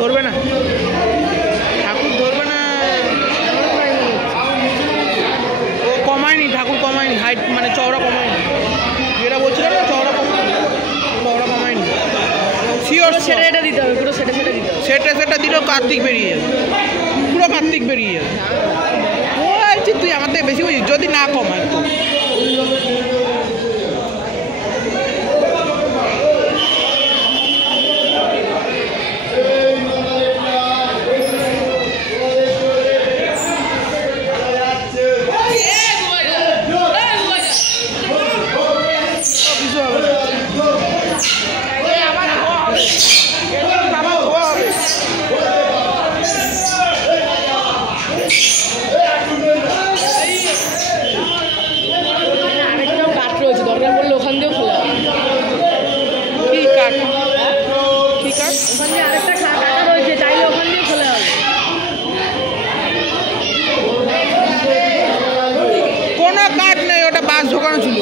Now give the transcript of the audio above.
ধরবে না, ঠাকুর ধরবে না। ও কমায়নি, ঠাকুর কমায়নি, হাইট মানে চওড়া কমায়নি, যেটা বলছিল না চওড়া কমায়নি। শিওর সেটা দিতে হবে, পুরো সেটা দিতে হবে। সেটা দিলেও কার্তিক বেরিয়ে যাবে, পুরো কার্তিক বেরিয়ে যাবে। বলছি তুই আমার থেকে বেশি বুঝিস, যদি না কমায় তো। দরকার পড়লে ওখান দিয়েও খোলা হবে। কি কাঠ? কি কাঠ? ওখানে আরেকটা কাটা রয়েছে, চাইলে ওখান দিয়ে খোলা হবে। কোনো কাঠ নেই, ওটা বাস ঢোকানো ছিল।